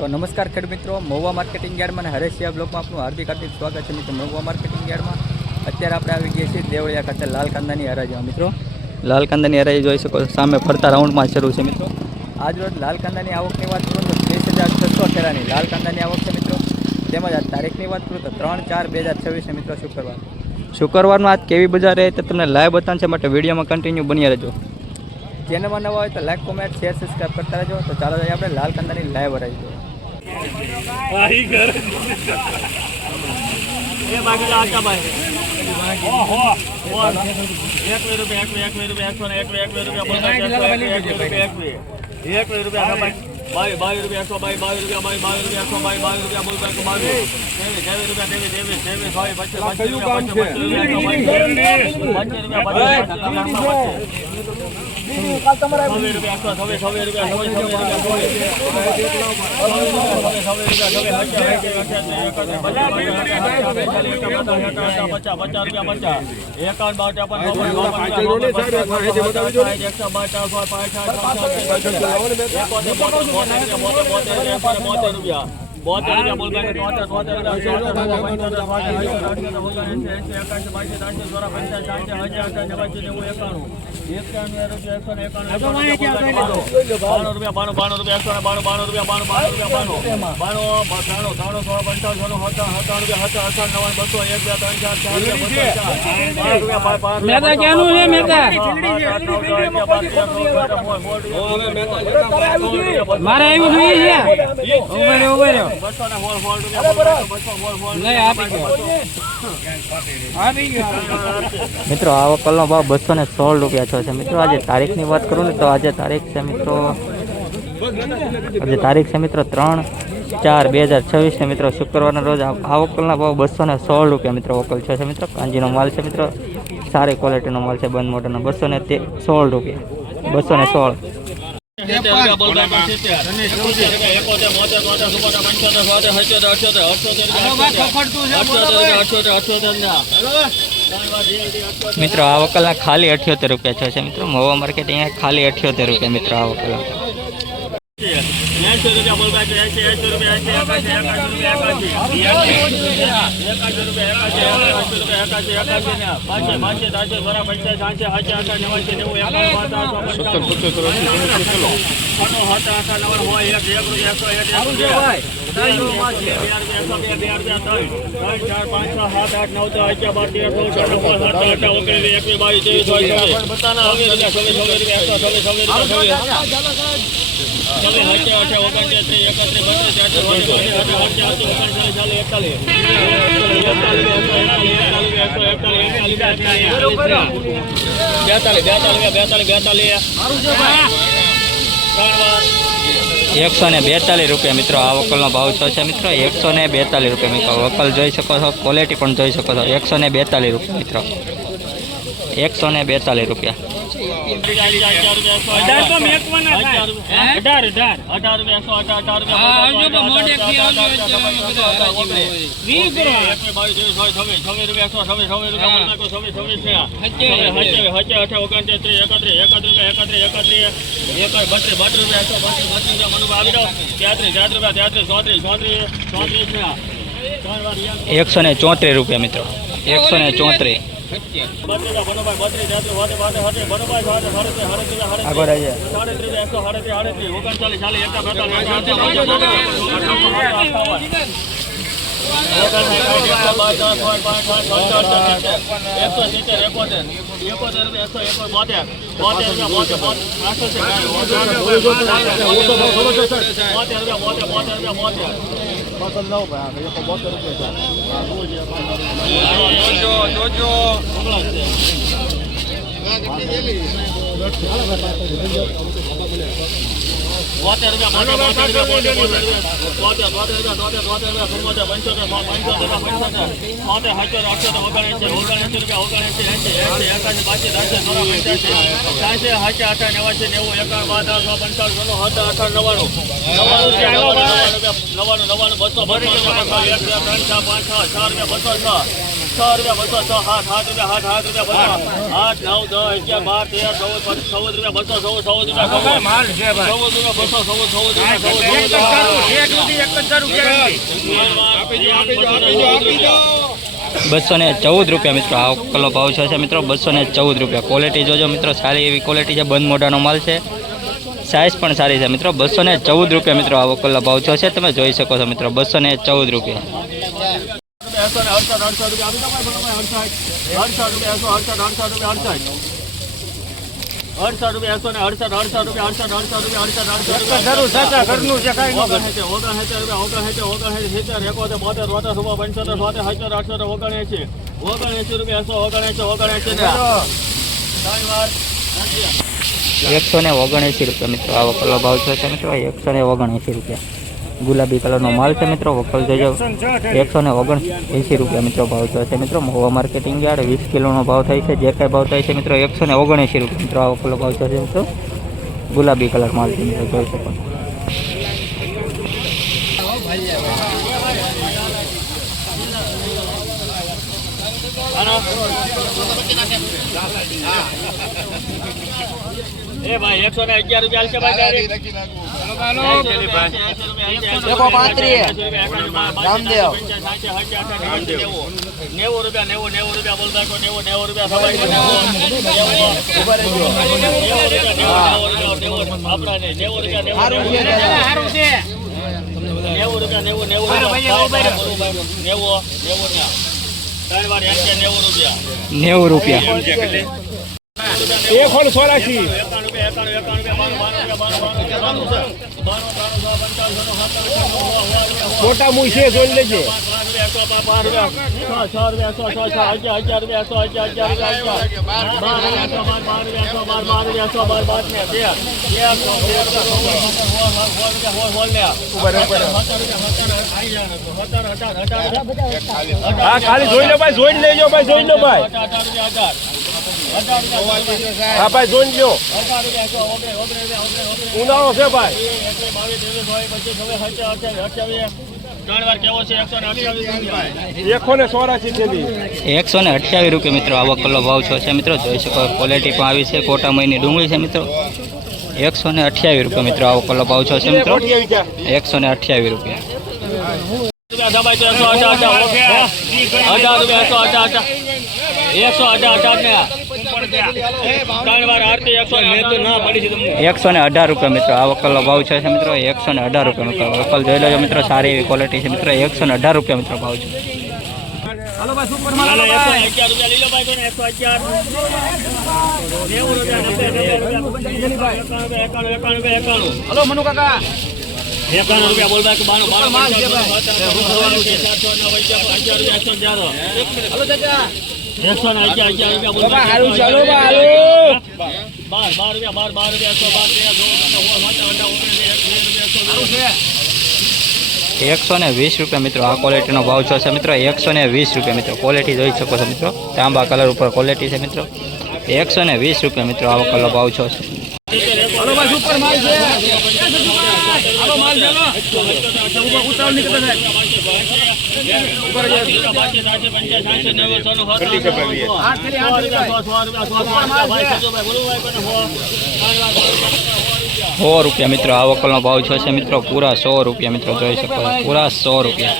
તો નમસ્કાર ખેડૂત મિત્રો, મહુવા માર્કેટિંગ યાર્ડમાં અને હરેશિયા બ્લોકમાં આપનું હાર્દિક સ્વાગત છે મિત્રો। મહુવા માર્કેટિંગ યાર્ડમાં અત્યારે આપણે આવી ગયા છીએ દેવળિયા ખાતે લાલ કાંદાની હરાજીમાં મિત્રો। લાલ કાંદાની હરાજી જોઈ શકો સામે ફરતા રાઉન્ડમાં શરૂ છે મિત્રો। આજ રોજ લાલ કાંદાની આવકની વાત કરું તો 30,600 ઠેલાની લાલ કાંદાની આવક છે મિત્રો। તેમજ આ તારીખની વાત કરું તો 3/4/2026 છે મિત્રો, શુક્રવારમાં આજ કેવી બજાર રહે તો તમને લાઈવ બતાવશે માટે વિડીયોમાં કન્ટિન્યુ બન્યા રહેજો। ચેનલમાં નવા હોય તો લાઈક, કોમેન્ટ, શેર, સબસ્ક્રાઈબ કરતા રહેજો। તો ચાલો જઈએ આપણે લાલ કાંદાની લાઈવ હરાજી જોઈએ। મિત્રો આ વકલનો ભાવ 216 રૂપિયા છે મિત્રો। આજે તારીખની વાત કરું ને તો આજે તારીખ છે મિત્રો 3/4/2026 છે મિત્રો, શુક્રવારના રોજ આ વકલના ભાવ 216 રૂપિયા મિત્રો વકલ છે મિત્રો। કાંજીનો માલ છે મિત્રો, સારી ક્વોલિટીનો માલ છે, બંધ મોટરનો 216 રૂપિયા, 216। મિત્રો આ વકલના ખાલી 78 રૂપિયા છે મિત્રો। મહુવા માર્કેટ અહીંયા ખાલી 78 રૂપિયા મિત્રો આ વકલના। ₹142 મિત્રો આ વકલનો ભાવ છે મિત્રો, 142 રૂપિયા મિત્રો। વકલ જોઈ શકો છો, ક્વોલિટી પણ જોઈ શકો છો, 142 રૂપિયા મિત્રો, 142 રૂપિયા। ₹134 રૂપિયા મિત્રો, 134। ₹109 214 રૂપિયા મિત્રો આ વકલનો ભાવ છે મિત્રો 214 રૂપિયા. ક્વોલિટી જોજો મિત્રો, સારી એવી ક્વોલિટી છે, બંધ મોઢાનો માલ છે, સાઇઝ પણ સારી છે મિત્રો. 214 રૂપિયા મિત્રો આ વકલનો ભાવ છે, તમે જોઈ શકો છો મિત્રો. 214 રૂપિયા. 179 રૂપિયા મિત્રો આ વકલનો ભાવ છે મિત્રો. 179 રૂપિયા. ગુલાબી કલરનો માલ છે મિત્રો. વકલ જોજો 179 રૂપિયા મિત્રો ભાવ છે મિત્રો. મહુવા માર્કેટિંગ યાર્ડ 20 કિલોનો ભાવ થાય છે. જે કાંઈ ભાવ થાય છે મિત્રો 179 રૂપિયા મિત્રો આ વકલનો ભાવ છે મિત્રો. ગુલાબી કલર માલ છે મિત્રો, જોઈ શકો. એ ભાઈ 111 રૂપિયા છે ભાઈ. રામદેવ 90 રૂપિયા બોલતા 90 રૂપિયા. એક હોલ 84 મોટા મુઈ છે જોઈ લેજે. હા ખાલી જોઈ લો ભાઈ, જોઈ લેજો ભાઈ, જોઈ લો ભાઈ. હા ભાઈ જોઈ લો. ઉનાળો છે ભાઈ. 128 રૂપિયા મિત્રો આ વકલનો ભાવ છે મિત્રો, જોઈ શકો. ક્વોલિટી પણ આવી છે. કોટા મહિની ડુંગળી છે મિત્રો. 128 રૂપિયા મિત્રો આ વકલનો ભાવ છે મિત્રો. 128 રૂપિયા. 118 રૂપિયા મિત્રો આ વકલનો ભાવ છે મિત્રો. 118 રૂપિયા મિત્રો. વકલ જોઈ લેજો મિત્રો, સારી એવી ક્વોલિટી છે મિત્રો. 118 રૂપિયા મિત્રો ભાવ છે. હાલો ભાઈ સુપર માલ 111 રૂપિયા લીલો ભાઈ કોને 111 હાલો મનુ કાકા 51 રૂપિયા બોલ ભાઈ 92 માલ છે ભાઈ. હાલો ચાચા 111 રૂપિયા બોલ ભાઈ. હાલો ચાલો ભાઈ, હાલો 12 120 રૂપિયા મિત્રો આ ક્વોલિટીનો ભાવ છે મિત્રો. 120 રૂપિયા મિત્રો. ક્વોલિટી જોઈ શકો છો મિત્રો. તાંબા કલર ઉપર ક્વોલિટી છે મિત્રો. 120 રૂપિયા મિત્રો આ વકલનો ભાવ છે. હાલો ભાઈ સુપર માલ છે. હાલો માલ ચાલો ઉતાવળ નીકળતા થાય. ઉપર જે 100 રૂપિયા મિત્રો આ વકલનો ભાવ છે મિત્રો. પૂરા 100 રૂપિયા મિત્રો, જોઈ શકો. પૂરા 100 રૂપિયા.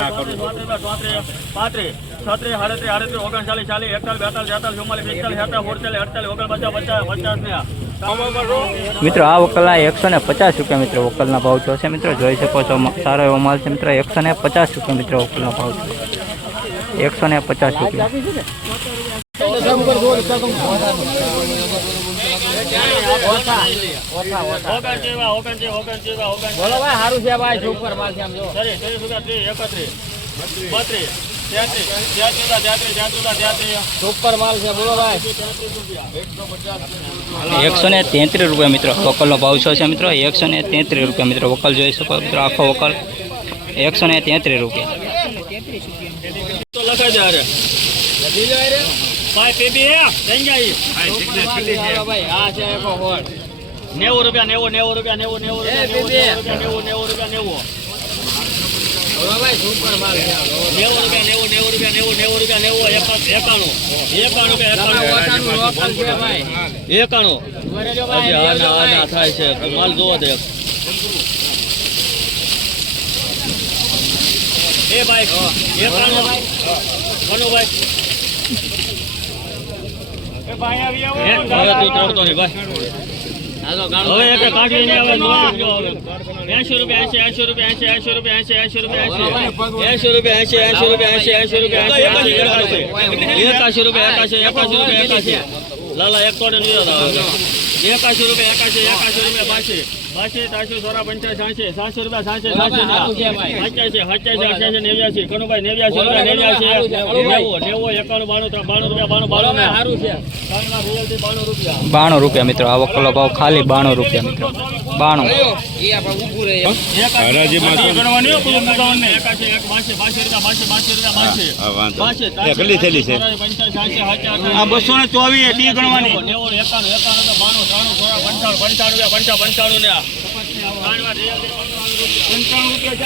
92 મિત્રો આ વકલના 150 રૂપિયા મિત્રો વકલના ભાવ છે મિત્રો, જોઈ શકો છો. સારો એવો માલ છે મિત્રો. 150 રૂપિયા મિત્રો વકલનો ભાવ છે. 150 રૂપિયા. બોલો ભાઈ સારું છે ભાઈ સુપર માલ છે આમ જો 31 32 સુપર માલ છે બોલો ભાઈ 133 રૂપિયા મિત્રો વકલનો ભાવ શું છે મિત્રો 133 રૂપિયા મિત્રો વકલ જોઈ શકો મિત્રો આખો વકલ 133 રૂપિયા તો લખાઈ જાય રે ભાઈ પેબી હે સંજાઈ ભાઈ આ છે એકો હોડ 90 રૂપિયા 90 રૂપિયા 90 રૂપિયા 90 રૂપિયા 90 બોલો ભાઈ સુપર માલ છે 90 રૂપિયા 90 રૂપિયા 91 આના થાય છે માલ જોવો દે એ ભાઈ 91 ભાઈ કોનો ભાઈ એ ભાઈ આવી આવો હવે તું તોડતો નહીં ભાઈ હવે એક કાઢીને આવે 80 રૂપિયા 80 રૂપિયા 80 રૂપિયા 80 રૂપિયા 81 રૂપિયા લાલા એક તોડે નહીં 81 રૂપિયા 82 બાસી 83 સોરા 85 80 રૂપિયા 87 કનુભાઈ 92 રૂપિયા મિત્રો આ વકલનો ભાવ ખાલી 92 રૂપિયા મિત્રો 92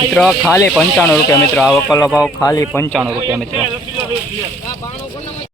મિત્રો ખાલી 95 રૂપિયા મિત્રો આ વકલનો ભાવ ખાલી 95 રૂપિયા મિત્રો